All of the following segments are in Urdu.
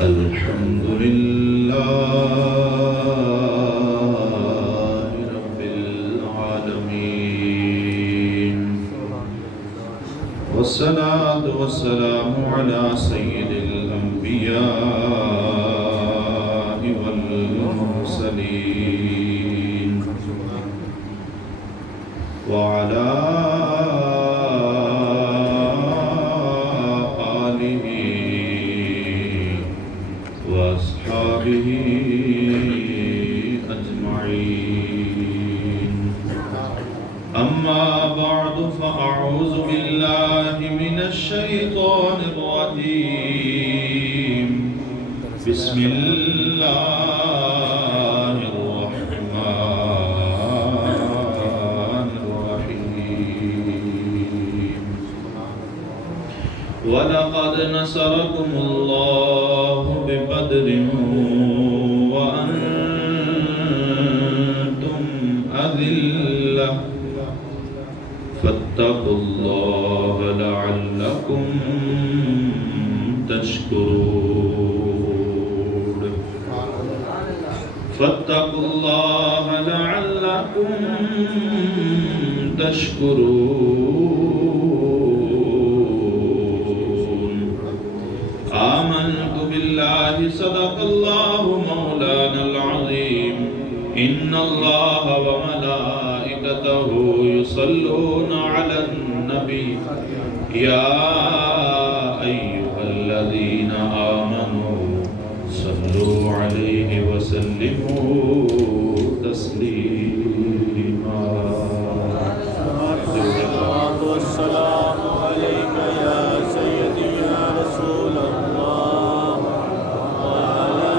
الحمد لله رب العالمين والصلاة والسلام على سيد الأنبياء والمرسلين وعلى آله وأصحابه أجمعين أما بعد فأعوذ بالله من الشيطان الرجيم بسم الله الرحمن الرحيم ولقد نصركم الله ببدر وأنتم أذلة فاتقوا الله لعلكم تشكرون فاتقوا الله لعلكم تشكرون آمنت بالله صدق الله مولانا العظيم إن الله وملائكته يصلون على النبي يا أيها الذين آمنوا صلوا عليه وسلموا تسليما الصلاة والسلام عليك يا سيدي يا رسول الله وعلى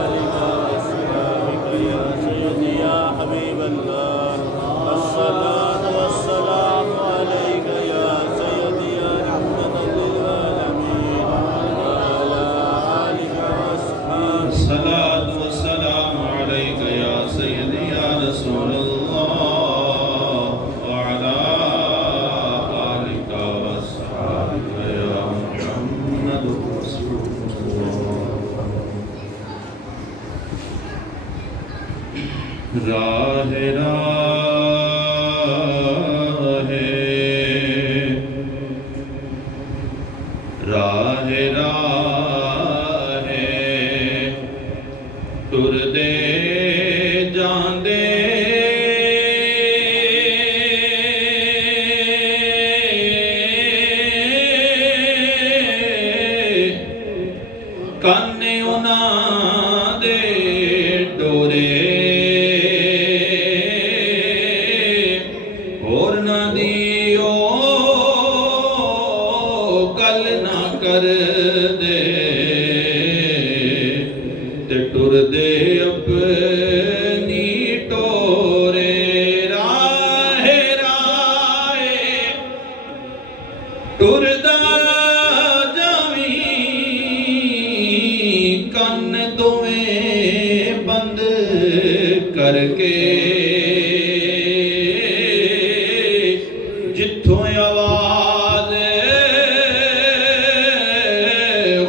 آلك وأصحابك يا سيدي يا حبيب الله الصلاة والسلام عليك يا سيدي يا رحمة للعالمين وعلى آلك وأصحابك الصلاة والسلام عليك يا سيدي يا رسول الله وعلى آلك وأصحابك يا محمد رسول الله راہ راہ ٹر دے جاندے کانے انہاں دے ڈورے اور نہ دیو گل نہ کر دے تے ٹر دے اپنی ٹورے راہ ٹردا جاویں کن دویں بند کر کے جتھوں آواز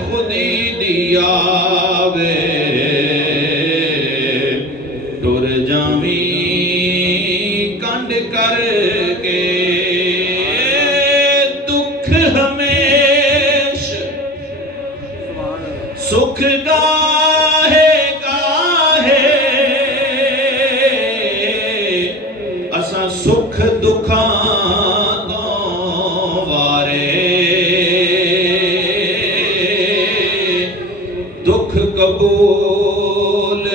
خودی دی آوے ٹر جاویں کنڈ کر کے دکھ ہمیش سکھ گاہے گاہے اساں سکھ دکھاں تو وارے دکھ قبول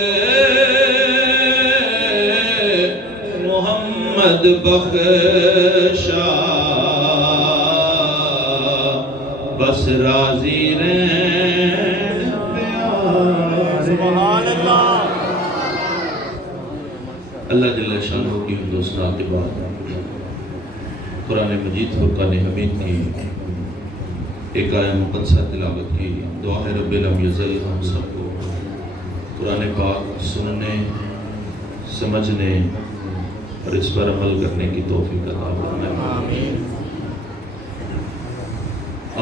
محمد بخشا بس راضی رہن پیارے سبحان اللہ اللہ جل شانہ کی ہندوستان کے بعد قرآن مجید فرقان حمید کی ایک آیہ مقدسہ تلاوت کی دعا ہے رب لم یزل ہم سب کو قرآن پاک سننے سمجھنے اور اس پر عمل کرنے کی توفیق عطا فرمائے آمین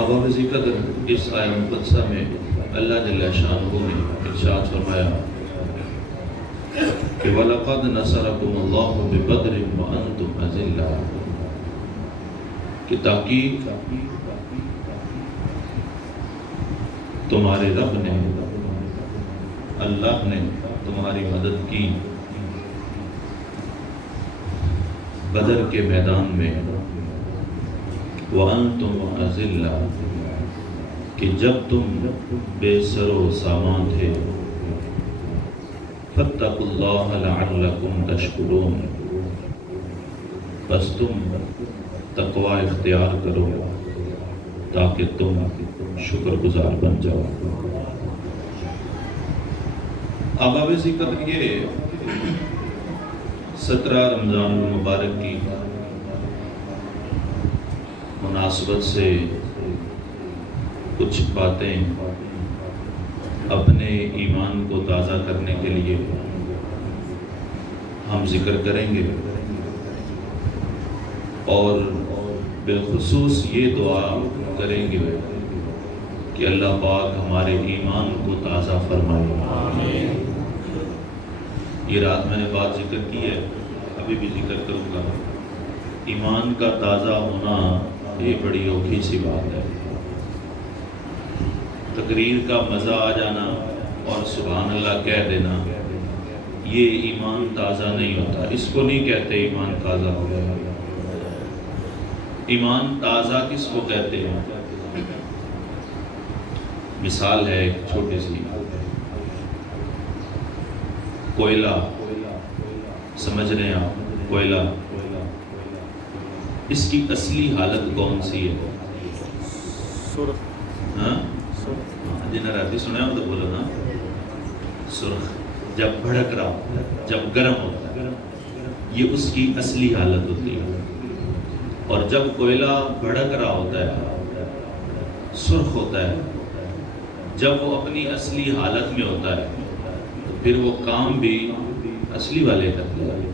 آبا وزی قدر اس آیہ مقدسہ میں اللہ جل شانہ نے ارشاد فرمایا کہ وَلَقَدْ نَصَرَكُمُ اللَّهُ بِبَدْرٍ وَأَنْتُمْ أَذِلَّةٌ، کہ تحقیق تمہارے رب نے، اللہ نے تمہاری مدد کی بدر کے میدان میں، وَأَنْتُمْ أَذِلَّةٌ، کہ جب تم بے سر و سامان تھے، فَاتَّقُوا اللَّهَ لَعَلَّكُمْ تَشْكُرُونَ، بس تم تقوی اختیار کرو تاکہ تم شکر گزار بن جاؤ۔ آباب ذکر یہ 17 رمضان المبارک کی مناسبت سے کچھ باتیں اپنے ایمان کو تازہ کرنے کے لیے ہم ذکر کریں گے، اور بالخصوص یہ دعا کریں گے کہ اللہ پاک ہمارے ایمان کو تازہ فرمائے۔ آمین۔ یہ رات میں نے بات ذکر کی ہے، ابھی بھی ذکر کروں گا۔ ایمان کا تازہ ہونا یہ بڑی اوکھی سی بات ہے۔ تقریر کا مزہ آ جانا اور سبحان اللہ کہہ دینا، یہ ایمان تازہ نہیں ہوتا، اس کو نہیں کہتے ایمان تازہ ہو گیا۔ ایمان تازہ کس کو کہتے ہیں؟ مثال ہے ایک چھوٹی سی، کوئلہ سمجھ رہے ہیں آپ؟ کوئلہ، اس کی اصلی حالت کون سی ہے؟ سرخ۔ ہاں جنہیں راتی سنا ہو تو بولو نا، سرخ۔ جب بھڑک رہا، جب گرم ہوتا ہے، یہ اس کی اصلی حالت ہوتی ہے۔ اور جب کوئلہ بھڑک رہا ہوتا ہے، سرخ ہوتا ہے، جب وہ اپنی اصلی حالت میں ہوتا ہے تو پھر وہ کام بھی اصلی والے کرتے ہیں۔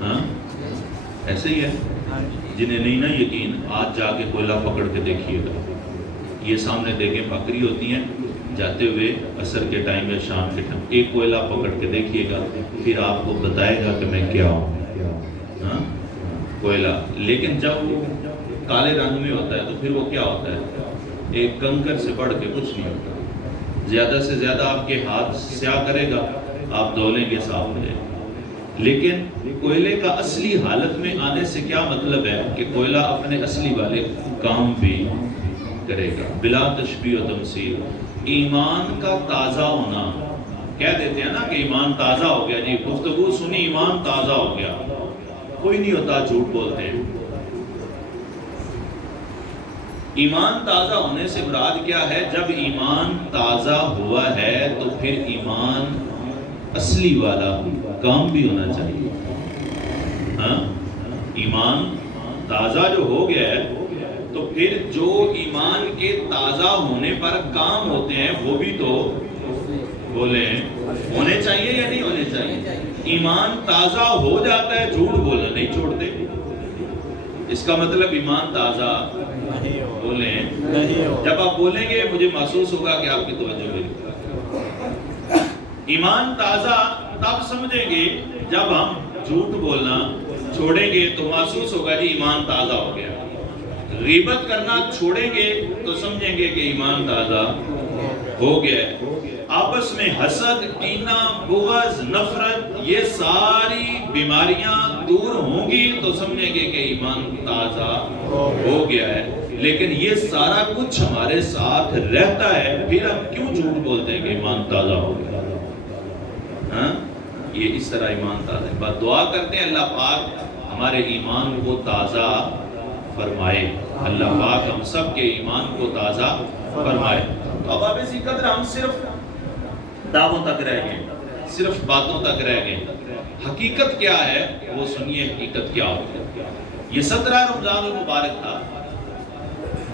ہاں ایسے ہی ہے۔ جنہیں نہیں نا یقین، آج جا کے کوئلہ پکڑ کے دیکھیے گا، یہ سامنے دیکھیں بکری ہوتی ہیں، جاتے ہوئے عصر کے ٹائم یا شام کے ٹائم ایک کوئلہ پکڑ کے دیکھیے گا، پھر آپ کو بتائے گا کہ میں کیا ہوں۔ ہاں کوئلہ، لیکن جب وہ کالے رنگ میں ہوتا ہے تو پھر وہ کیا ہوتا ہے؟ ایک کنکر سے بڑھ کے کچھ نہیں ہوتا۔ زیادہ سے زیادہ آپ کے ہاتھ سیاہ کرے گا، آپ دھو لیں گے، صاف ہو جائے گا۔ لیکن کوئلے کا اصلی حالت میں آنے سے کیا مطلب ہے کہ کوئلہ اپنے اصلی والے کام بھی کرے گا، بلا تشبیہ و تمثیل۔ ایمان کا تازہ ہونا، کہہ دیتے ہیں نا کہ ایمان تازہ ہو گیا، جی گفتگو سنی ایمان تازہ ہو گیا، کوئی نہیں ہوتا، جھوٹ بولتے ہیں۔ ایمان تازہ ہونے سے مراد کیا ہے؟ جب ایمان تازہ ہوا ہے تو پھر ایمان اصلی والا کام بھی ہونا چاہیے۔ ہاں ایمان تازہ جو ہو گیا ہے تو پھر جو ایمان کے تازہ ہونے پر کام ہوتے ہیں وہ بھی تو بولیں ہونے چاہیے یا نہیں ہونے چاہیے؟ ایمان تازہ ہو جاتا ہے، جھوٹ بولنا نہیں چھوڑتے، اس کا مطلب ایمان تازہ بولیں نہیں ہو۔ جب آپ بولیں گے مجھے محسوس ہوگا کہ آپ کی توجہ میری طرف۔ ایمان تازہ تب سمجھیں گے جب ہم جھوٹ بولنا چھوڑیں گے تو محسوس ہوگا جی ایمان تازہ ہو گیا۔ غیبت کرنا چھوڑیں گے تو سمجھیں گے کہ ایمان تازہ ہو گیا ہے۔ آپس میں حسد، کینہ، بغض، نفرت، یہ ساری بیماریاں دور ہوں گی تو سمجھیں گے کہ ایمان تازہ ہو گیا ہے۔ لیکن یہ سارا کچھ ہمارے ساتھ رہتا ہے، پھر ہم کیوں جھوٹ بولتے ہیں کہ ایمان تازہ ہو گیا؟ ہاں یہ اس طرح ایمان تازہ ہے۔ بات دعا کرتے ہیں اللہ پاک ہمارے ایمان کو تازہ فرمائے، اللہ پاک ہم سب کے ایمان کو تازہ فرمائے۔ تو اب آپ اسی قدر ہم صرف دعووں تک رہ گئے، صرف باتوں تک رہ گئے۔ حقیقت کیا ہے وہ سنیے، حقیقت کیا ہوتی ہے۔ یہ 17 رمضان المبارک تھا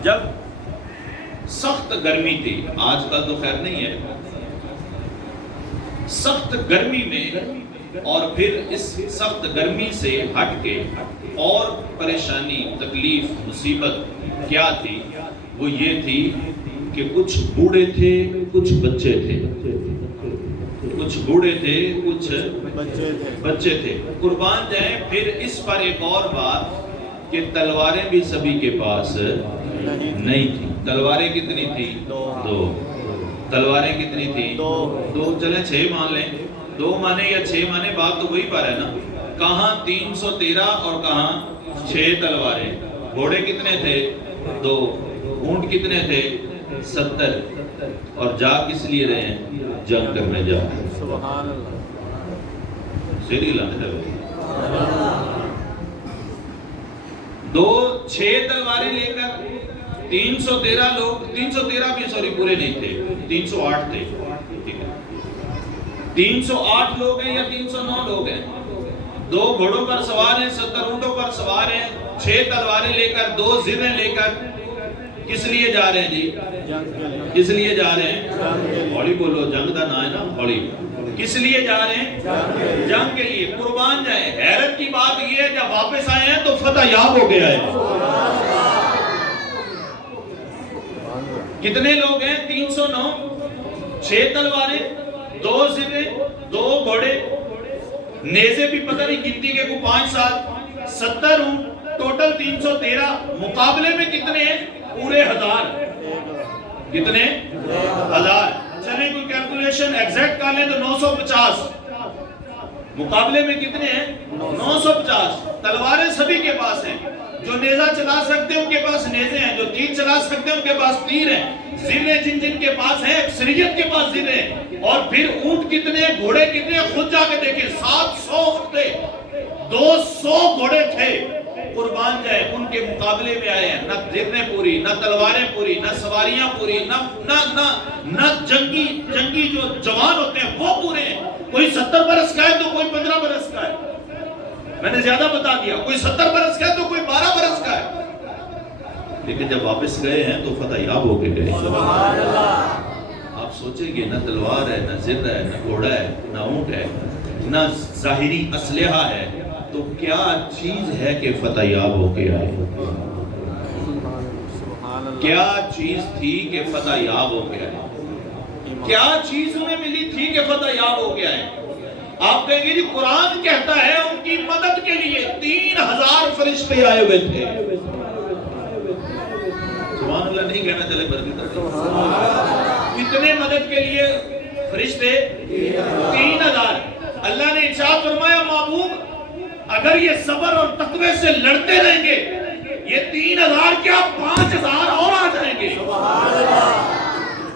جب سخت گرمی تھی، آج کل تو خیر نہیں ہے، سخت گرمی میں، اور پھر اس سخت گرمی سے ہٹ کے اور پریشانی، تکلیف، مصیبت کیا تھی؟ وہ یہ تھی کہ کچھ بوڑھے تھے کچھ بچے تھے، کچھ بوڑھے تھے کچھ بچے تھے۔ قربان جائیں، پھر اس پر ایک اور بات کہ تلواریں بھی سبھی کے پاس نہیں تھی۔ تلواریں کتنی تھی؟ دو۔ تلواریں کتنی تھی؟ دو۔ چلیں 6 مان لیں، 2 مانے یا 6 مانے، بات تو وہی پر ہے نا۔ کہاں 313 اور کہاں 6 تلواریں۔ گھوڑے کتنے تھے؟ 2۔ اونٹ کتنے تھے؟ 70۔ اور جا کس لیے رہے ہیں؟ جنگ کرنے جا رہے ہیں۔ سبحان اللہ۔ سیدھی لانے لگے 6 تلواریں لے کر 313 لوگ، 313 بھی سوری پورے نہیں تھے، 308 تھے، 308 لوگ ہیں یا 309 لوگ ہیں، 2 گھوڑوں پر سوار ہیں، 70 اونٹوں پر سوار ہیں، 6 تلواریں لے کر، 2 زرہیں لے کر کس لیے جا رہے ہیں جی؟ کس لیے جا رہے ہیں؟ ہولی بولو، جنگ دا نا ہے نا، ہولی۔ کس لیے جا رہے ہیں؟ جنگ کے لیے۔ قربان جائیں، حیرت کی بات یہ ہے جب واپس آئے ہیں تو فتح یاب ہو گیا ہے۔ کتنے لوگ ہیں؟ 309، 6 تلواریں، 2 زرہیں، 2 گھوڑے، نیزے بھی پتہ نہیں گنتی کے کو 5-7، 70 اونٹ، ٹوٹل 313۔ مقابلے میں کتنے ہیں؟ پورے 1000۔ کتنے؟ 1000۔ چلیں کوئی کیلکولیشن ایگزیکٹ کر لیں تو 950۔ مقابلے میں کتنے ہیں؟ 950۔ تلواریں سبھی کے پاس ہیں، جو نیزہ چلا سکتے ہیں ان کے پاس نیزے ہیں، جو تیر چلا سکتے ہیں ان کے پاس تیر ہیں، زرہیں جن کے پاس ہیں، اکثریت کے پاس زرہیں ہیں۔ اور پھر اونٹ کتنے، گھوڑے کتنے، خود جا کے دیکھیں، 700 اونٹ تھے، 200 گھوڑے تھے۔ قربان جائے، ان کے مقابلے میں آئے ہیں، نہ زرہیں پوری، نہ تلواریں پوری، نہ سواریاں پوری، نہ جنگی جو جوان ہوتے ہیں وہ پورے ہیں۔ کوئی 70 برس کا ہے تو کوئی 15 برس کا ہے، میں نے زیادہ بتا دیا، کوئی 70 برس کا ہے تو کوئی 12 برس کا ہے، لیکن جب واپس گئے ہیں تو فتح یاب ہو کے گئے۔ سبحان اللہ۔ آپ سوچیں گے نہ تلوار ہے، نہ زر ہے، نہ گھوڑا ہے، نہ اونٹ ہے، نہ ظاہری اسلحہ ہے، تو کیا چیز ہے کہ فتح یاب ہو کے آئے؟ کیا چیز تھی کہ فتح یاب ہو کے آئے؟ کیا چیز انہیں ملی تھی کہ فتح یاب ہو کے آئے؟ آپ کہیں گے جی قرآن کہتا ہے ان کی مدد کے لیے 3000 فرشتے آئے ہوئے تھے۔ سبحان اللہ نہیں کہنا چلے برکت رکھے۔ کتنے مدد کے لیے فرشتے؟ 3000۔ اللہ نے ارشاد فرمایا محبوب اگر یہ صبر اور تقوی سے لڑتے رہیں گے یہ 3000 کیا 5000 اور آ جائیں گے۔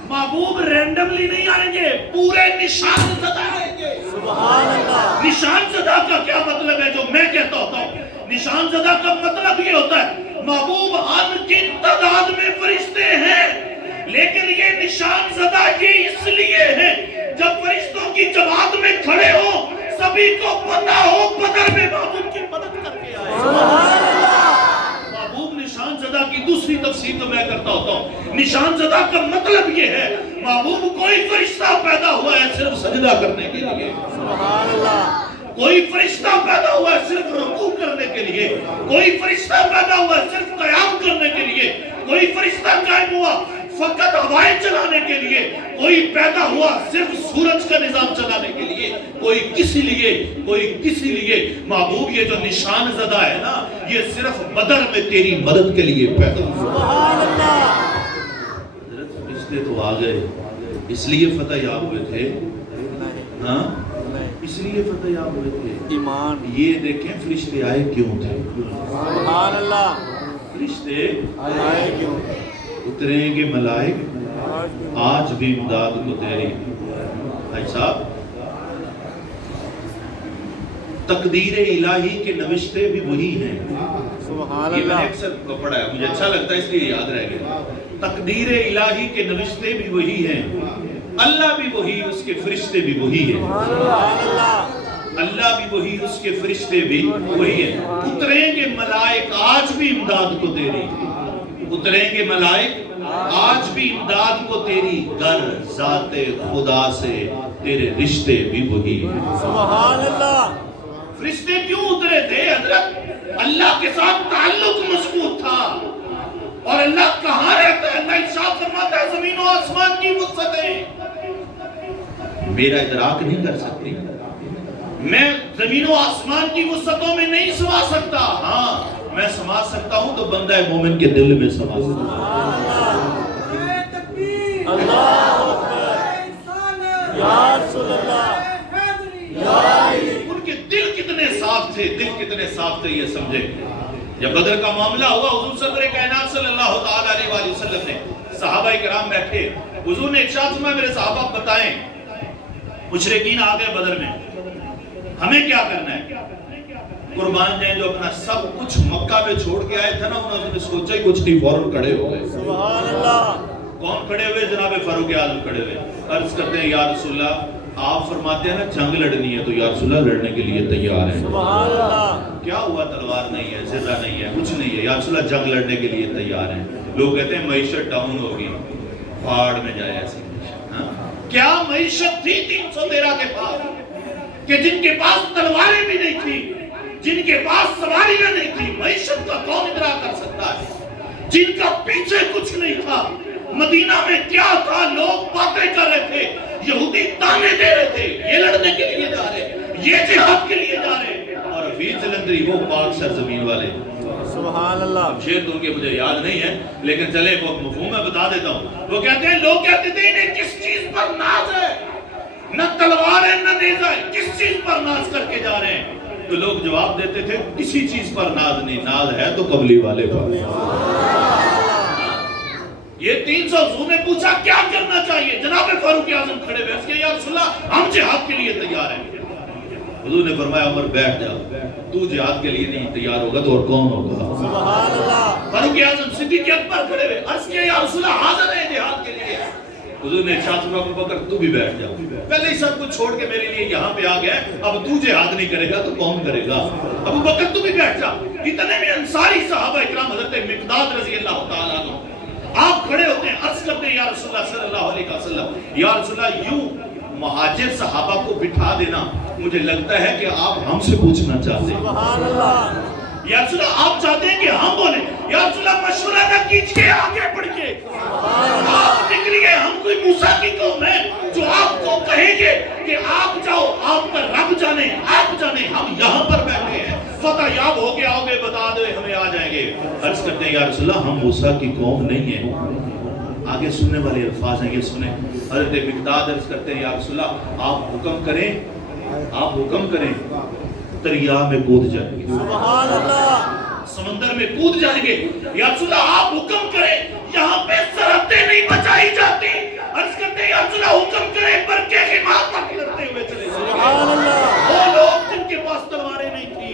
محبوب رینڈملی نہیں آئیں گے، پورے نشان زدہ آئیں گے۔ نشان زدہ کا کیا مطلب ہے جو میں کہتا ہوتا ہوں؟ نشان زدہ کا مطلب یہ ہوتا ہے محبوب ان گن تعداد میں فرشتے ہیں، لیکن یہ نشان زدہ یہ اس لیے ہے جب فرشتوں کی جماعت میں کھڑے ہو سبھی کو پتا ہو بدر میں محبوب کی مدد کر کے آئے۔ محبوب نشان زدہ کی دوسری تفسیر تو میں کرتا ہوتا ہوں، نشان زدہ کا مطلب یہ ہے محبوب کوئی فرشتہ پیدا ہوا ہے صرف سجدہ کرنے کے لیے، کوئی فرشتہ پیدا ہوا ہے صرف رکوع کرنے کے لیے، کوئی فرشتہ پیدا ہوا ہے صرف قیام کرنے کے لیے، کوئی فرشتہ قائم ہوا فقط ہوائیں چلانے کے لیے، کوئی پیدا ہوا صرف سورج کا نظام چلانے کے لیے، کوئی کسی لیے۔ محبوب یہ جو نشان زدہ ہے نا یہ صرف بدر میں تیری مدد کے لیے پیدا ہوا۔ حضرت فرشتے تو آ گئے اس لیے فتح یاب ہوئے تھے، ہاں اس لیے فتح یاب ہوئے تھے ایمان۔ یہ دیکھیں فرشتے آئے کیوں تھے؟ سبحان اللہ۔ فرشتے آئے کیوں؟ اتریں گے ملائک آج بھی امداد کو تیری۔ بھائی صاحب تقدیر الہی کے نوشتے بھی وہی ہیں، سبحان یہ میں نے اللہ۔ اکثر پڑھا ہے مجھے اچھا لگتا ہے اس لیے یاد رہ گیا۔ تقدیر الہی کے نوشتے بھی وہی ہیں، اللہ بھی وہی اس کے فرشتے بھی وہی ہیں، اللہ بھی وہی اس کے فرشتے بھی وہی ہیں۔ اتریں گے ملائک آج بھی امداد کو تیری، اتریں گے ملائک آج بھی امداد کو تیری، گر ذات خدا سے تیرے رشتے بھی وہی ہیں۔ سبحان اللہ۔ فرشتے کیوں اترے تھے حضرت؟ اللہ کے ساتھ تعلق مضبوط تھا، اور اللہ کہاں رہتا ہے؟ اللہ ارشاد فرماتا ہے زمین و آسمان کی وسعتیں میرا ادراک نہیں کر سکتی، میں زمین و آسمان کی وسعتوں میں نہیں سما سکتا، ہاں میں سما سکتا ہوں تو بندہ مومن کے دل میں سما سکتا ہوں۔ اللہ اکبر، یا رسول اللہ، ان کے دل کتنے صاف تھے، دل کتنے صاف تھے یہ سمجھے۔ جب بدر کا معاملہ ہوا حضور صدر کائنات صلی اللہ تعالیٰ علیہ وآلہ وسلم نے صحابہ کرام بیٹھے، حضور نے ارشاد فرمایا میرے صحابہ بتائیں مشرکین آ گئے بدر میں، ہمیں کیا کرنا ہے؟ قربان جائیں جو اپنا سب کچھ مکہ میں چھوڑ کے آئے تھے نا، انہوں نے سوچا ہی کچھ نہیں، فوراً کھڑے ہو گئے۔ سبحان اللہ۔ کون کھڑے ہوئے؟ جناب فاروق اعظم کھڑے ہوئے، عرض کرتے ہیں یا رسول اللہ، آپ فرماتے ہیں نا جنگ لڑنی ہے تو یا رسول اللہ لڑنے کے لیے تیار ہیں۔ سبحان اللہ۔ کیا ہوا؟ تلوار نہیں ہے، زرہ نہیں ہے، کچھ نہیں ہے، یا رسول اللہ جنگ لڑنے کے لیے تیار ہیں۔ لوگ کہتے ہیں معیشت ڈاؤن ہوگی، پہاڑ میں جائے ایسی معیشت۔ کیا معیشت تھی 313 کے پاس کہ جن کے پاس تلواریں بھی نہیں تھی، جن کے پاس سواریاں نہیں تھی؟ معیشت کا کون ادراک کر سکتا ہے؟ جن کا پیچھے کچھ نہیں تھا، مدینہ میں کیا تھا؟ لوگ باتیں کر رہے تھے، یہودی تانے دے رہے تھے، یہ لڑنے کے لیے جا رہے، یہ جہاد کے لیے جا رہے، اور حفیظ جلندری وہ پاک سرزمین والے۔ سبحان اللہ۔ شعر تو ان کے مجھے یاد نہیں ہے لیکن چلے وہ مفہوم میں بتا دیتا ہوں۔ وہ کہتے ہیں، لوگ کہتے تھے انہیں کس چیز پر ناز ہے، نہ تلوار ہے نہ نیزہ ہے، کس چیز پر ناز کر کے جا رہے ہیں؟ تو لوگ جواب دیتے تھے کسی چیز پر ناز نہیں، ناز ہے تو قبلی والے پر۔ یہ 300 حضور نے پوچھا کیا کرنا چاہیے؟ جناب فاروق اعظم کھڑے ہوئے، اس کے یا رسول اللہ ہم جہاد کے لیے تیار ہیں۔ حضور نے فرمایا عمر بیٹھ جا، تو جہاد کے لیے نہیں تیار ہوگا تو اور کون ہوگا؟ سبحان اللہ۔ فاروق اعظم صدیق اکبر کھڑے ہوئے، عرض کیا یا رسول اللہ حاضر ہیں جہاد کے لیے؟ حضور نے ارشاد فرمایا ابو بکر تو بھی بیٹھ جا، پہلے ہی سب کچھ چھوڑ کے میرے لیے یہاں پہ آ گیا، اب تو جہاد نہیں کرے گا تو کون کرے گا؟ ابو بکر تو بھی بیٹھ جا۔ اتنے میں انصاری صحابہ اکرام حضرت مقداد رضی اللہ تعالیٰ عنہ آپ کھڑے ہوتے ہیں، عرض کرتے ہیں یا رسول اللہ صلی اللہ علیہ وسلم، یا رسول اللہ یوں مہاجر صحابہ کو بٹھا دینا مجھے لگتا ہے کہ آپ ہم سے پوچھنا چاہتے ہیں۔ سبحان اللہ۔ یا رسول اللہ آپ چاہتے ہیں کہ ہم بولیں؟ یا رسول اللہ مشورہ نہ کیجئے، آگے بڑھ کے آپ نکلیے، ہم کوئی موسیٰ کی قوم ہے جو آپ کو کہیں گے کہ آپ جاؤ، آپ کا رب جانے، آپ جانے، ہم یہاں پر بیٹھے ہیں، فتح یاب ہو کے آؤ گے بتا دے ہمیں آ جائیں گے۔ عرض کرتے ہیں یا رسول اللہ ہم موسیٰ کی قوم نہیں ہیں۔ آگے سننے والے الفاظ ہیں، یہ سنیں۔ حضرت مقداد عرض کرتے ہیں یا رسول اللہ آپ حکم کریں، آپ حکم کریں، دریا میں کود جائیں گے، سبحان اللہ۔ سمندر میں کود جائیں گے۔ یا رسول اللہ آپ حکم کریں، یہاں پہ سرحدیں نہیں بچائی جاتی۔ عرض کرتے ہیں یا رسول اللہ حکم کریں، برکے خمار تک لڑتے ہوئے چلے جائیں گے۔ سبحان اللہ۔ وہ لوگ جن کے پاس تلواریں نہیں تھی،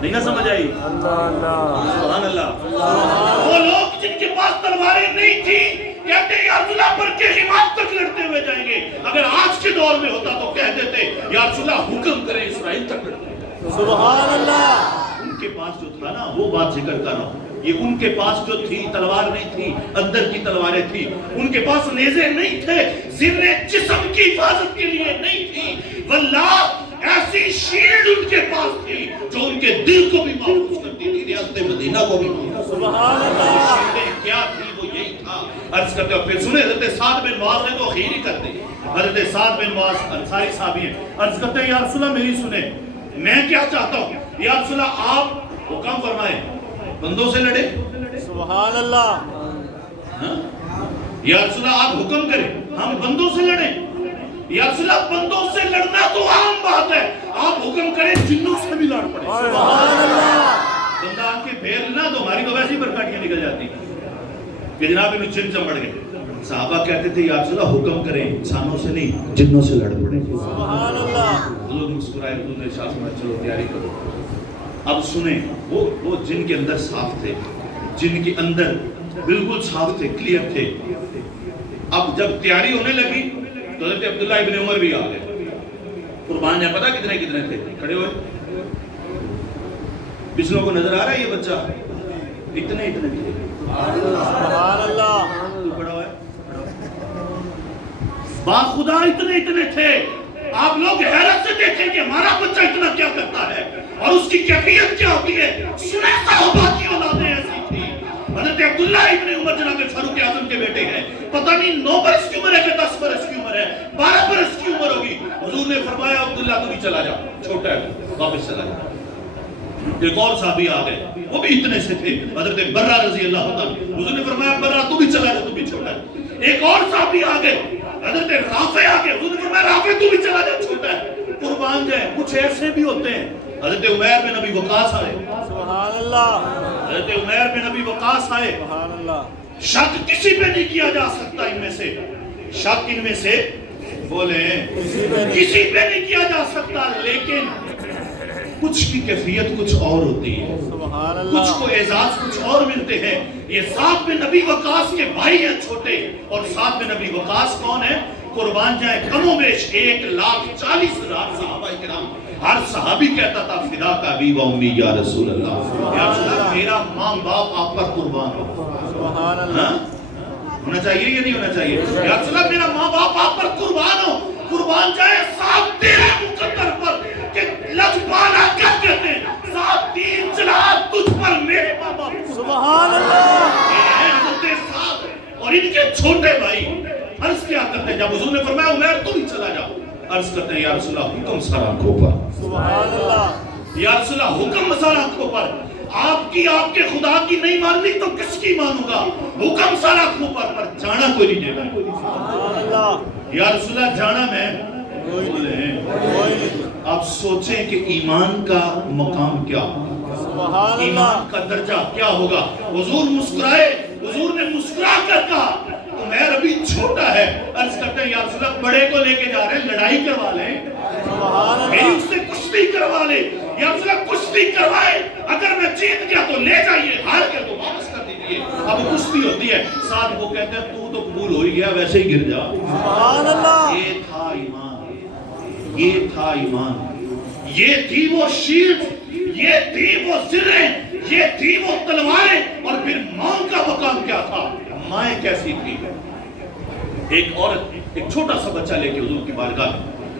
نہیں نہ سمجھ آئی؟ سبحان اللہ۔ وہ لوگ جن کے پاس تلواریں نہیں تھی کہتے ہیں یا رسول اللہ برکے خمار تک لڑتے ہوئے جائیں گے۔ اگر آج کے دور میں ہوتا تو کہہ دیتے یا رسول اللہ حکم کریں اسرائیل تک لڑتے ہوئے۔ سبحان اللہ۔ ان کے پاس جو تھا نا وہ بات ذکر کر رہا ہوں، یہ ان کے پاس جو تھی تلوار نہیں تھی، اندر کی تلواریں تھی، ان کے پاس نیزے نہیں تھے، زرے جسم کی حفاظت کے لیے نہیں تھی، واللہ ایسی شیلڈ ان کے پاس تھی جو ان کے دل کو بھی محفوظ کرتی تھی، ریاست مدینہ کو بھی محفوظ۔ سبحان اللہ۔ شیلڈیں کیا تھی وہ یہی تھا۔ عرض کرتے ہیں پھر سنیں حضرت سعد بن معاذ نے تو خیر ہی کر دی، حضرت سعد بن معاذ انصاری صحابی ہیں، عرض کرتے ہیں یا رسول اللہ میری سنیں، میں کیا چاہتا ہوں؟ یا رسول اللہ آپ حکم فرمائیں بندوں سے لڑے؟ سبحان اللہ۔ یا رسول اللہ آپ حکم کریں ہم بندوں سے لڑیں؟ یا رسول اللہ بندوں سے لڑنا تو عام بات ہے، آپ حکم کریں جنوں سے بھی لڑ پڑے۔ سبحان اللہ۔ بندہ آنکھیں پھیر لینا تو ہماری تو ویسے ہی برکاٹیاں نکل جاتی کہ جناب انہوں جن چمڑ گئے۔ صحابہ کہتے تھے یا رسول اللہ حکم کریں انسانوں سے نہیں جنوں سے لڑ پڑے۔ سبحان اللہ۔ حضور مسکرائے، حضور نے ارشاد فرمایا چلو تیاری کرو۔ اب سنیں وہ جن کے اندر صاف تھے، جن کے اندر بالکل صاف تھے، کلیئر تھے، اب جب تیاری ہونے لگی تو حضرت عبداللہ ابن عمر بھی آ گئے۔ قربان ہے پتہ کتنے کتنے تھے کھڑے ہوئے؟ پچھلوں کو نظر آ رہا ہے یہ بچہ؟ اتنے اتنے تھے۔ سبحان اللہ۔ تو کھڑا ہوا ہے با خدا اتنے اتنے تھے۔ آپ لوگ حیرت سے دیکھیں کہ ہمارا بچہ اتنا کیا کرتا ہے اور اس کی کیفیت کیا ہوتی ہے۔ سنیں صحابہ کی اولادیں حضرت عبداللہ ابن عمر جناب فاروق اعظم کے بیٹے ہیں، پتہ نہیں 9 برس کی عمر ہے کہ 10 برس کی عمر ہے، 12 برس کی عمر ہوگی. حضور نے فرمایا عبداللہ تو بھی چلا جا، چھوٹا ہے واپس چلا جا. ایک اور صحابی آ گئے، وہ بھی اتنے سے تھے، حضرت برہ رضی اللہ عنہ. حضور نے فرمایا برہ تو بھی چلا جا، تو بھی چھوٹا ہے. ایک اور صحابی آ گئے، حضرت رافع آ گئے. حضور نے فرمایا رافع تو بھی چلا جا، چھوٹا ہے. قربان جائے. کچھ ایسے بھی ہوتے ہیں. حضرت عمیر بن ابی وقاص آئے، سبحان اللہ، حضرت عمیر بن ابی وقاص آئے. سبحان اللہ. شک کسی پہ نہیں کیا جا سکتا ان میں سے، شک ان میں سے بولیں کسی پہ نہیں کیا جا سکتا، لیکن کچھ کی کیفیت کچھ اور ہوتی ہے، سبحان اللہ. کچھ کو اعزاز کچھ اور ملتے ہیں. یہ سعد بن نبی وقاص کے بھائی ہیں چھوٹے، اور سعد بن نبی وقاص کون ہے؟ قربان جائے کم و بیش 1,40,000 صحابہ کرام. ہر صحابی کہتا تھا فدا کا ابی و امی یا رسول اللہ، یا رسول اللہ میرا ماں باپ آپ پر قربان ہو. سبحان اللہ. ہونا چاہیے یا نہیں ہونا چاہیے؟ یا رسول اللہ میرا ماں باپ آپ پر قربان ہو. قربان جائے ساتھ تیرے مقدر پر کہ لجبالا کیا کہتے ہیں، ساتھ تین چلا تجھ پر میرے ماں باپ. سبحان اللہ. یہ ہیں حضرت سعد اور ان کے چھوٹے بھائی. عرض کیا کرتے ہیں جب حضور نے فرمایا عمیر تو بھی چلا جاؤ، عرض کرتے ہیں یا رسول اللہ حکم سر آنکھوں پر. سبحان اللہ. یا رسول اللہ حکم سر آنکھوں پر. آپ کی آپ کے خدا کی نہیں ماننی تو کس کی مانوں گا؟ حکم سر آنکھوں پر جانا کوئی نہیں دے گا. سبحان اللہ. یا رسول اللہ جانا میں بولیں. آپ سوچیں کہ ایمان کا مقام کیا، سبحان اللہ. ایمان کا درجہ کیا ہوگا. حضور مسکرائے، حضور نے مسکرا کر کہا عمیر ابھی چھوٹا ہے. عرض کرتے ہیں یا رسول اللہ بڑے کو لے کے جا رہے ہیں، لڑائی کروا لیں، سبحان میری اللہ. اس سے کشتی کروا لیں. یا رسول اللہ کشتی کروائے، اگر میں جیت گیا تو لے جائیے، ہار گیا تو واپس کر دیجیے. اب کشتی ہوتی ہے. ساتھ وہ کہتے ہیں تو قبول ہو ہی گیا، ویسے ہی گر جا. سبحان اللہ. یہ تھا ایمان، یہ تھا ایمان، یہ تھی وہ شیلڈ، یہ تھی وہ زرہیں، یہ تھی وہ تلواریں. اور پھر ماں کا مقام کیا تھا، مائیں کیسی تھی. ایک عورت ایک چھوٹا سا بچہ لے کے حضور کی بارگاہ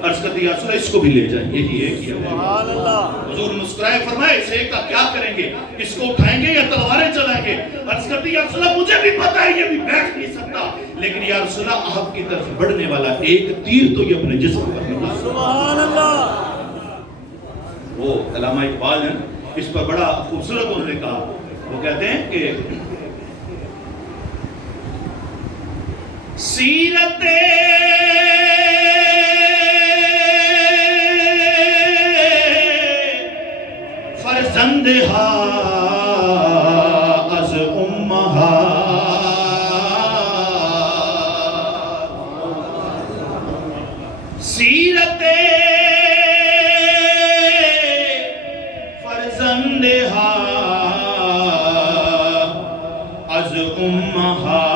عرض کرتی یا رسول اللہ اس کو بھی لے جائیں، یہی ایک ہی ہے. سبحان اللہ. حضور مسکرائے فرمائے اس ایک کا کیا کریں گے، اس کو اٹھائیں گے یا تلواریں چلائیں گے؟ عرض کرتی یا رسول اللہ مجھے بھی پتا ہے یہ بھی بیٹھ نہیں سکتا، لیکن یا رسول اللہ آپ کی طرف بڑھنے والا ایک تیر تو یہ اپنے جسم پر نکلا. سبحان اللہ. وہ علامہ اقبال ہیں، اس پر بڑا خوبصورت انہوں نے کہا. وہ کہتے ہیں کہ سیرت فرزندہا از امہا، سیرت فرزندہا از امہا،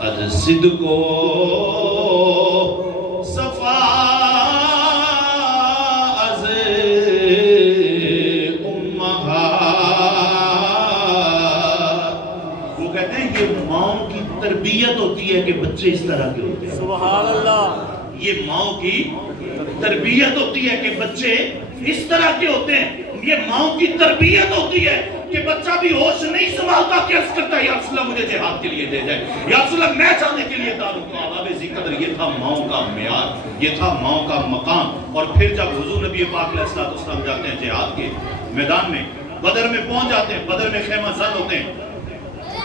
از صدقو صفا از امہا. وہ کہتے ہیں یہ ماں کی تربیت ہوتی ہے کہ بچے اس طرح کے ہوتے ہیں. سبحان اللہ. یہ ماں کی تربیت ہوتی ہے کہ بچے اس طرح کے ہوتے ہیں. یہ ماں کی تربیت ہوتی ہے کہ بچہ بھی ہوش نہیں سنبھالتا کہ عرض کرتا ہے یا رسول اللہ مجھے جہاد کے لیے دے جائے، یا رسول اللہ میں جانے کے لیے تیار ہوں. آداب ذکر یہ تھا ماں کا معیار، یہ تھا ماں کا مقام. اور پھر جب حضور نبی پاک علیہ السلام جاتے ہیں جہاد کے میدان میں، بدر میں پہنچ جاتے ہیں، بدر میں خیمہ زن ہوتے ہیں.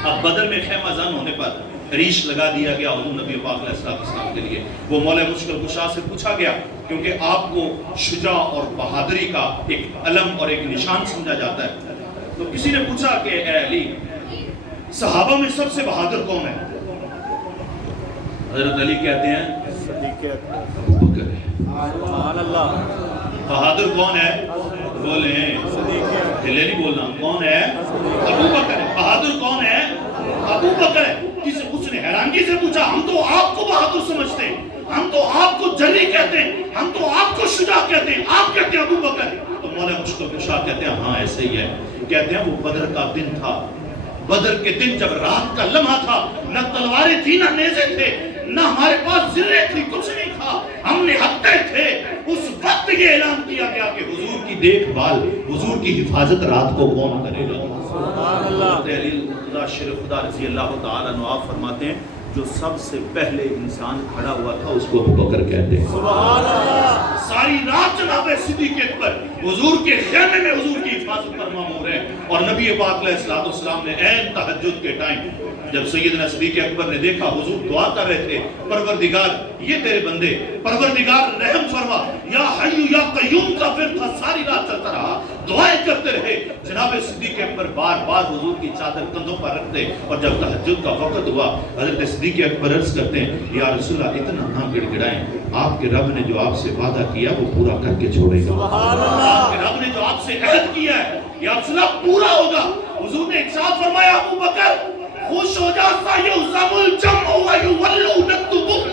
اب بدر میں خیمہ زن ہونے پر ریش لگا دیا گیا حضور نبی پاک علیہ السلام کے لیے. وہ مولا مشکل کشا سے پوچھا گیا کیونکہ آپ کو شجاع اور بہادری کا ایک علم اور ایک نشان سمجھا جاتا ہے. تو کسی نے پوچھا کہ اے علی صحابہ میں سب سے بہادر کون ہے؟ حضرت علی کہتے ہیں صدیق ابو بکر ہے. سبحان اللہ. بہادر کون ہے؟ بولیں دلے نہیں بولنا. کون ہے؟ ابو بکر ہے. بہادر کون ہے؟ ابو بکر ہے. اس نے حیرانگی سے پوچھا ہم تو آپ کو بہادر سمجھتے ہیں، ہم تو آپ کو جری کہتے ہیں، ہم تو آپ کو شجاع کہتے ہیں، آپ کہتے ہیں ابو بکر. تو مولا مشکل کشا کہتے ہیں ہاں ایسے ہی ہے. کہتے ہیں وہ بدر کا دن تھا. بدر کے دن جب رات کا لمحہ تھا، نہ تلواریں تھی نہ نیزے تھے، نہ ہمارے پاس ذرے تھی، کچھ نہیں تھا، ہم نہتے تھے، اس وقت یہ اعلان کیا گیا کہ حضور کی دیکھ بھال، حضور کی حفاظت رات کو کون کرے گا؟ سبحان اللہ۔ خدا شرف خدا رضی اللہ تعالیٰ عنہ آپ فرماتے ہیں جو سب سے پہلے انسان کھڑا ہوا تھا اس کو ابو بکر کہتے ہیں۔ سبحان اللہ۔ ساری رات جناب صدیق اکبر حضور کے خیمے میں حضور کی حفاظت پر مامور ہے، اور نبی پاک علیہ السلام نے عین تہجد کے ٹائم جب سیدنا صدیق اکبر نے دیکھا حضور دعا کر رہے تھے، پروردگار یہ تیرے بندے، پروردگار رحم فرما، یا حی یا قیوم کا پھر تھا، ساری رات چلتا رہا، دعائیں کرتے رہے۔ جناب صدیق اکبر بار بار حضور کی چادر کندھوں پر رکھتے، اور جب تہجد کا وقت ہوا حضرت صدیق اکبر عرض کرتے ہیں یا رسول اللہ اتنا نہ گڑ گڑائیں، آپ کے رب نے جو آپ سے وعدہ کیا وہ پورا کر کے چھوڑے گا، آپ کے رب نے جو آپ سے عہد کیا ہے یا رسول اللہ پورا ہوگا۔ حضور نے ارشاد فرمایا ابو بکر خوش ہو جا، سَيُهْزَمُ الْجَمْعُ وَيُوَلُّونَ الدُّبُرَ،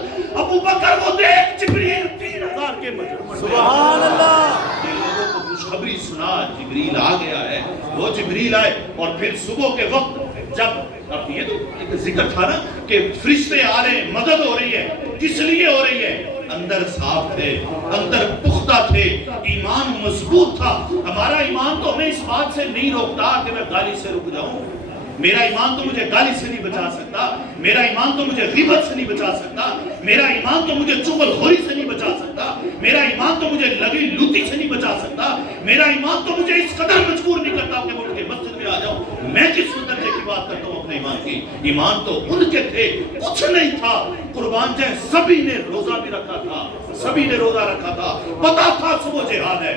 ابو بکر وہ دیکھ جبریل 3000 کے مجمع، سبحان اللہ۔ یہ لوگوں کو خوشخبری سنا جبریل آ گیا ہے، وہ جبریل آئے، اور پھر صبح کے وقت جب اب یہ تو ایک ذکر تھا نا کہ فرشتے آ رہے ہیں، مدد ہو رہی ہے، کس لیے ہو رہی ہے؟ اندر صاف تھے، اندر پختہ تھے، ایمان مضبوط تھا۔ ہمارا ایمان تو ہمیں اس بات سے نہیں روکتا کہ میں گالی سے رک جاؤں، میرا ایمان تو مجھے گالی سے نہیں بچا سکتا، میرا ایمان تو مجھے غیبت سے نہیں بچا سکتا، میرا ایمان تو مجھے چغل خوری سے نہیں بچا سکتا، میرا ایمان تو مجھے لگی لوٹی سے نہیں بچا سکتا، میرا ایمان تو مجھے اس قدر مجبور نہیں کرتا کہ میں مسجد میں آ جاؤں۔ میں کس درجے کی بات کرتا ہوں اپنے ایمان کی؟ ایمان تو ان کے تھے، کچھ نہیں تھا، قربان جائیں سبھی نے روزہ بھی رکھا تھا، سبھی نے روزہ رکھا تھا، پتا تھا صبح جہاد ہے۔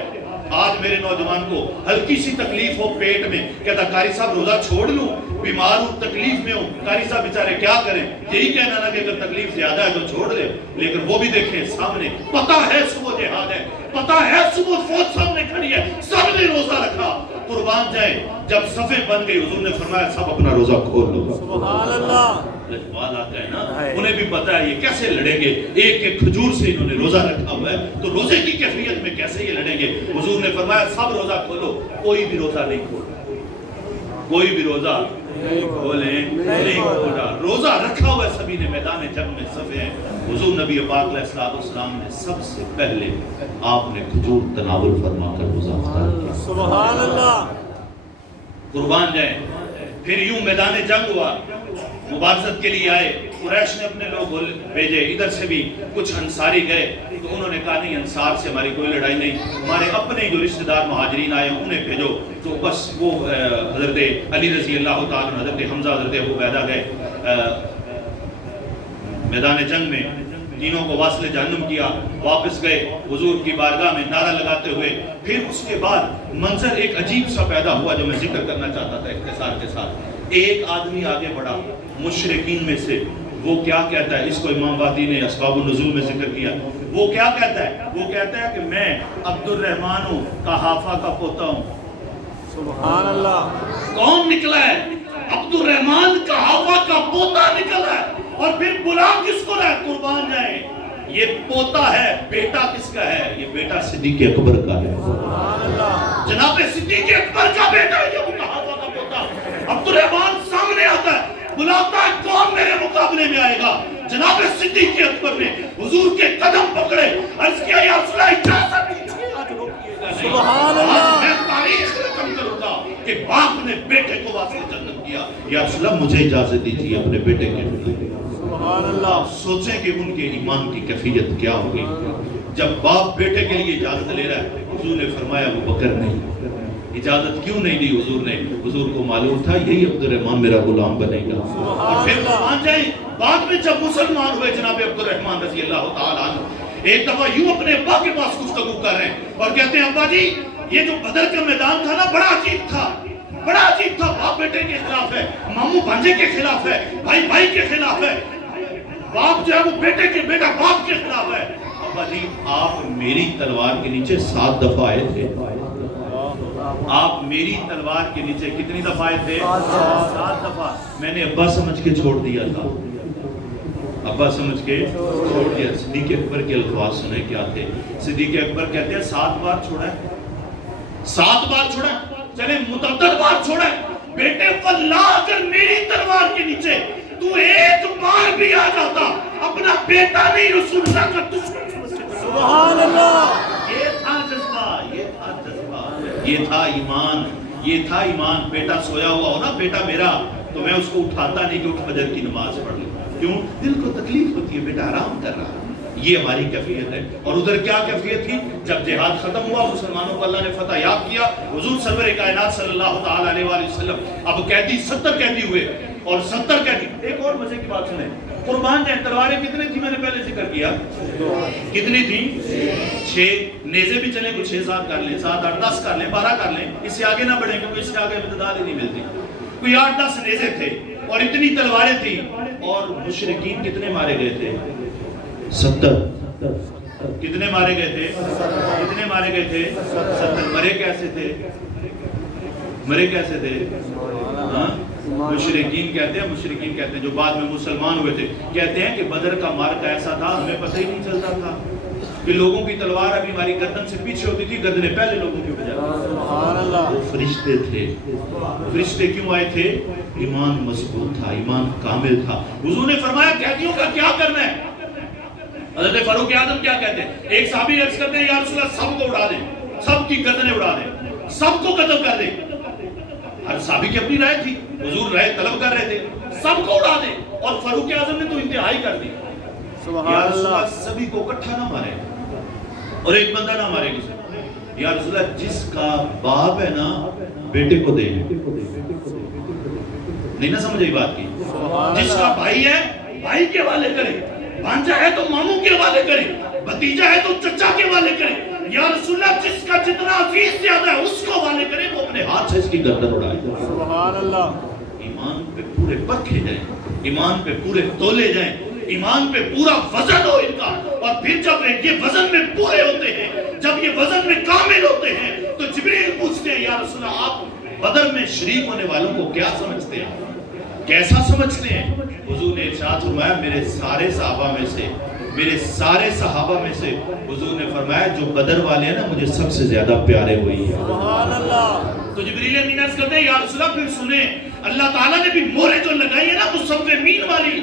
آج میرے نوجوان کو ہلکی سی تکلیف ہو پیٹ میں، کہتا قاری صاحب روزہ چھوڑ لوں، بیمار ہوں تکلیف میں ہوں، قاری صاحب بیچارے کیا کریں؟ یہی کہنا نا کہ اگر تکلیف زیادہ ہے تو چھوڑ لے، لیکن وہ بھی دیکھیں سامنے پتا ہے صبح جہاد ہے، پتا ہے صبح فوج سامنے کھڑی ہے، سب نے روزہ رکھا۔ قربان جائیں جب صفیں بن گئی حضور نے فرمایا سب اپنا روزہ کھول لو۔ سبحان اللہ۔ لجوال آتا ہے نا، انہیں بھی پتا ہے یہ کیسے لڑیں گے، ایک ایک کھجور سے انہوں نے روزہ رکھا ہوا ہے، تو روزے کی کیفیت میں کیسے یہ لڑیں گے؟ حضور نے فرمایا سب روزہ کھولو، کوئی بھی روزہ نہیں کھولا، کوئی بھی روزہ کھولیں نہیں کھولا، روزہ رکھا ہوا ہے سبھی نے، میدان جنگ میں صفے ہیں۔ حضور نبی پاک علیہ السلام نے سب سے پہلے آپ نے کھجور تناول فرما کر روزہ افطار کیا۔ سبحان اللہ۔ قربان جائیں پھر یوں میدان جنگ ہوا، مبارزت کے لیے آئے، قریش نے اپنے لوگ بھیجے، ادھر سے بھی کچھ انصاری گئے، تو انہوں نے کہا نہیں انصار سے ہماری کوئی لڑائی نہیں، ہمارے اپنے جو رشتہ دار مہاجرین آئے انہیں بھیجو، تو بس وہ حضرت علی رضی اللہ تعالیٰ، حضرت حمزہ، حضرت ابو عبیدہ گئے میدان جنگ میں، تینوں کو واصل جہنم کیا، واپس گئے حضور کی بارگاہ میں نعرہ لگاتے ہوئے۔ پھر اس کے بعد منظر ایک عجیب سا پیدا ہوا جو میں ذکر کرنا چاہتا تھا اختصار کے ساتھ۔ ایک آدمی آگے بڑھا مشرکین میں سے، وہ کیا کہتا ہے، اس کو امام باتی نے اسباب النزول میں ذکر کیا، وہ کیا کہتا ہے؟ وہ کہتا ہے کہ میں عبد الرحمن ہوں، قحافہ کا پوتا ہوں۔ سبحان اللہ۔ کون نکلا ہے؟ عبد الرحمن قحافہ کا پوتا نکلا ہے، اور پھر بلا کس کو ہے؟ قربان جائیں یہ پوتا ہے، بیٹا کس کا ہے؟ یہ بیٹا صدیق اکبر کا ہے۔ سبحان اللہ۔ جناب صدیق اکبر کا بیٹا ہے یہ قحافہ کا پوتا۔ عبد الرحمن سامنے آتا ہے، بلاتا ہے کون میرے مقابلے میں آئے گا؟ جناب صدیق اکبر نے حضور کے قدم پکڑے، عرض کیا یا رسول اللہ اجازت دیجیے، آج روکیے گا نہیں، سبحان اللہ۔ آج میں تاریخ رقم کروں گا کہ باپ نے بیٹے کو واصل جنت کیا، یا رسول اللہ مجھے اجازت دیجیے اپنے بیٹے کے لیے۔ سبحان اللہ۔ سوچیں کہ ان کے ایمان کی کیفیت کیا ہوگی جب باپ بیٹے کے لیے اجازت لے رہا ہے۔ حضور نے فرمایا ابو بکر نہیں، اجازت کیوں نہیں دی حضور نے؟ حضور کو معلوم تھا یہی عبد الرحمن میرا غلام بنے گا۔ اور پھر مان جائیں بعد میں جب مسلمان ہوئے جناب عبد الرحمن رضی اللہ تعالیٰ عنہ ایک دفعہ یوں اپنے ابا کے پاس گفتگو کر رہے ہیں اور کہتے ہیں ابا جی یہ جو بدر کا میدان تھا نا بڑا عجیب تھا، بڑا عجیب تھا، باپ بیٹے کے خلاف ہے، ماموں بھانجے کے خلاف ہے، بھائی بھائی کے خلاف ہے، باپ جو ہے وہ بیٹے کے، بیٹا باپ کے خلاف ہے۔ ابا جی آپ میری تلوار کے نیچے 7 دفعہ آئے تھے، آپ میری تلوار کے نیچے کتنی دفعہ آئے تھے؟ 7 دفعہ۔ میں نے ابا سمجھ کے چھوڑ دیا تھا، ابا سمجھ کے چھوڑ دیا۔ صدیق اکبر کے الفاظ سنے کیا تھے؟ صدیق اکبر کہتے ہیں 7 بار چھوڑا ہے، 7 بار چھوڑا ہے، چلے متعدد بار چھوڑا ہے، بیٹے واللہ اگر میری تلوار کے نیچے تو ایک بار بھی آ جاتا اپنا بیٹا نہیں رسول اللہ کا دشمن سبحان اللہ. یہ تھا جذبہ، یہ تھا جذبہ، یہ تھا ایمان، یہ تھا ایمان. بیٹا سویا ہوا ہو نا بیٹا میرا تو میں اس کو اٹھاتا نہیں کہ اٹھ فجر کی نماز پڑھ لوں. کیوں؟ دل کو تکلیف ہوتی ہے، بیٹا آرام کر رہا ہے. یہ ہماری کیفیت ہے. اور ادھر کیا کیفیت تھی؟ جب جہاد ختم ہوا، مسلمانوں کو اللہ نے فتح یاب کیا، حضور سرور کائنات صلی اللہ تعالی علیہ وآلہ وسلم اب قیدی 70 قیدی ہوئے، اور 70 قیدی. ایک اور مزے کی بات سنیں، قربان جائیں. تلواریں کتنی تھی؟ میں نے پہلے ذکر کیا کتنی تھی؟ 6. نیزے بھی چلیں کچھ 6-7 کر لیں، 7 8 10 کر لیں، 12 کر لیں. اس سے آگے نہ بڑھیں کیونکہ اس سے آگے امتداد ہی نہیں ملتی. کوئی 8-10 نیزے تھے اور اتنی تلواریں تھیں. اور مشرکین کتنے مارے گئے تھے؟ 70. کتنے مارے گئے تھے؟ کتنے مارے گئے تھے؟ 70. مرے کیسے تھے؟ مرے کیسے تھے؟ مشرکین کہتے ہیں جو بعد میں مسلمان ہوئے تھے، کہتے ہیں کہ بدر کا مارکا ایسا تھا ہمیں پتہ ہی نہیں چلتا تھا کہ لوگوں کی تلوار ابھی ہماری گردن سے پیچھے ہوتی تھی، گردنیں پہلے لوگوں کی بجائے. وہ فرشتے تھے. فرشتے کیوں آئے تھے؟ ایمان مضبوط تھا، ایمان کامل تھا. حضور نے فرمایا قیدیوں کا کیا کرنا ہے؟ حضرت فاروق اعظم کیا کہتے ہیں؟ ایک صحابی عرض کرتے ہیں یا رسول اللہ سب کو اڑا دیں، سب کی گردنیں اڑا دیں، سب کو قتل کر دیں. ہر صحابی کی اپنی رائے تھی، حضور رائے طلب کر رہے تھے سب کو اڑا دیں. اور فاروق اعظم نے تو انتہائی کر دی. یا رسول اللہ سبھی کو اکٹھا نہ مارے اور ایک بندہ نہ مارے کسی. یا رسول اللہ جس کا باپ ہے نا بیٹے کو دے. نہیں نہ سمجھ آئی بات کی؟ جس کا بھائی ہے بھائی کے حوالے کرے، بھانجا ہے تو ماموں کے حوالے کرے، بھتیجا ہے تو چچا کے حوالے کرے. یا رسول اللہ جس کا جتنا عزیز زیادہ ہے اس کو حوالے کرے، وہ اپنے ہاتھ سے اس کی گردن اڑائے. سبحان اللہ. ایمان پہ پورے پرکھے جائیں، ایمان پہ پورے تولے جائیں، ایمان پہ پورا وزن ہو ان کا. اور پھر جب یہ وزن میں پورے ہوتے ہیں، جب یہ وزن میں کامل ہوتے ہیں، تو جبریل پوچھتے ہیں یا رسول اللہ آپ بدر میں شریک ہونے والوں کو کیا سمجھتے ہیں، کیسا سمجھتے ہیں؟ حضور نے ارشاد فرمایا میرے سارے صحابہ میں سے حضور نے فرمایا جو بدر والے ہیں نا مجھے سب سے زیادہ پیارے وہی ہیں. سبحان اللہ. تو جبریل امین عرض کرتے ہیں یا رسول اللہ پھر سنیں اللہ تعالیٰ نے بھی مورے جو لگائی ہے نا مصومین والی،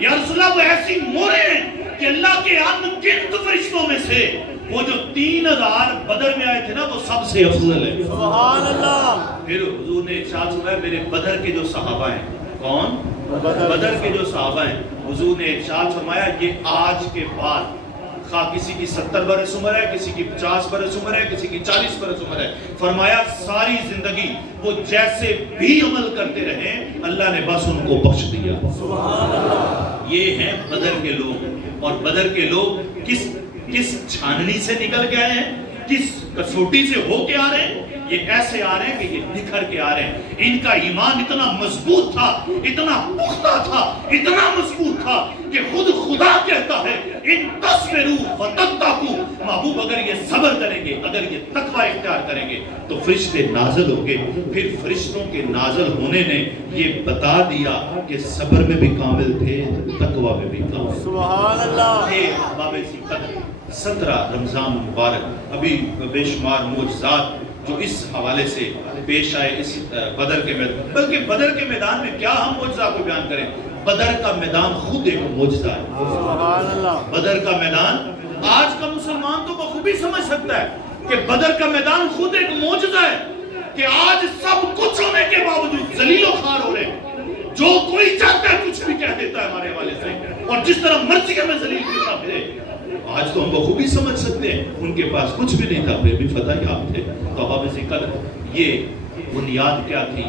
یا رسول اللہ وہ ایسی مورے ہیں کہ اللہ کے انگنت فرشتوں میں سے وہ جو 3000 بدر میں آئے تھے نا وہ سب سے افضل ہے. سبحان اللہ. پھر حضور نے ارشاد فرمایا میرے بدر کے جو صحابہ ہیں، کون؟ بدر کے جو صحابہ ہیں، حضور نے ارشاد فرمایا یہ آج کے بعد خواہ کسی کی 70 برس عمر ہے، کسی کی 50 برس عمر ہے، کسی کی 40 برس عمر ہے، فرمایا ساری زندگی وہ جیسے بھی عمل کرتے رہے اللہ نے بس ان کو بخش دیا. سبحان اللہ. یہ ہیں بدر کے لوگ. اور بدر کے لوگ کس چھاننی سے نکل کے آئے ہیں، کس کسوٹی سے ہو کے آ رہے ہیں؟ یہ ایسے آ رہے ہیں کہ یہ نکھر کے آ رہے ہیں. ان کا ایمان اتنا مضبوط تھا، اتنا پختہ تھا، اتنا مضبوط تھا کہ خود خدا کہتا ہے ان تصبروا فتتقوا، محبوب اگر یہ صبر کریں گے، اگر یہ تقوی اختیار کریں گے تو فرشتے نازل ہوں گے. پھر فرشتوں کے نازل ہونے نے یہ بتا دیا کہ صبر میں بھی کامل تھے، تقوی میں بھی کامل. سبحان اللہ. باب سی قدر 17 رمضان مبارک، ابھی بے شمار معجزات جو اس حوالے سے پیش آئے اس بدر کے میدان. بلکہ بدر کے میدان میں کیا ہم معجزہ کو بیان کریں، بدر کا میدان خود ایک معجزہ ہے. سبحان اللہ. بدر کا میدان آج کا مسلمان تو بخوبی سمجھ سکتا ہے کہ بدر کا میدان خود ایک معجزہ ہے کہ آج سب کچھ ہونے کے باوجود ذلیل و خوار ہو رہے ہیں. جو کوئی چاہتا ہے کچھ بھی کہہ دیتا ہے ہمارے حوالے سے، اور جس طرح مرضی ہمیں ذلیل کرتا پھرے. آج تو ہم بخوبی سمجھ سکتے ہیں ان کے پاس کچھ بھی نہیں تھا پھر بھی فتح یاب تھے. تو باب سی قدر یہ بنیاد کیا تھی؟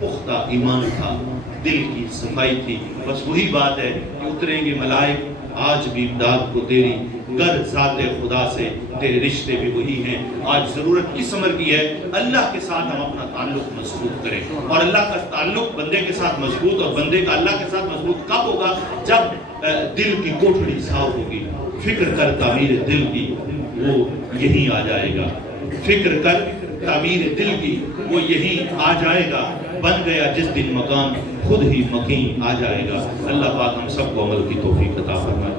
پختہ ایمان تھا، دل کی صفائی تھی. بس وہی بات ہے کہ اتریں گے ملائک آج بھی امداد کو تیری، گر ذات خدا سے تیرے رشتے بھی وہی ہیں. آج ضرورت کس عمر کی ہے؟ اللہ کے ساتھ ہم اپنا تعلق مضبوط کریں. اور اللہ کا تعلق بندے کے ساتھ مضبوط، اور بندے کا اللہ کے ساتھ مضبوط کب ہوگا؟ جب دل کی کوٹھڑی صاف ہوگی. فکر کر تعمیر دل کی، وہ یہی آ جائے گا. فکر کر تعمیر دل کی، وہ یہی آ جائے گا. بن گیا جس دن مکان خود ہی مکین آ جائے گا. اللہ پاک ہم سب کو عمل کی توفیق عطا فرمائے.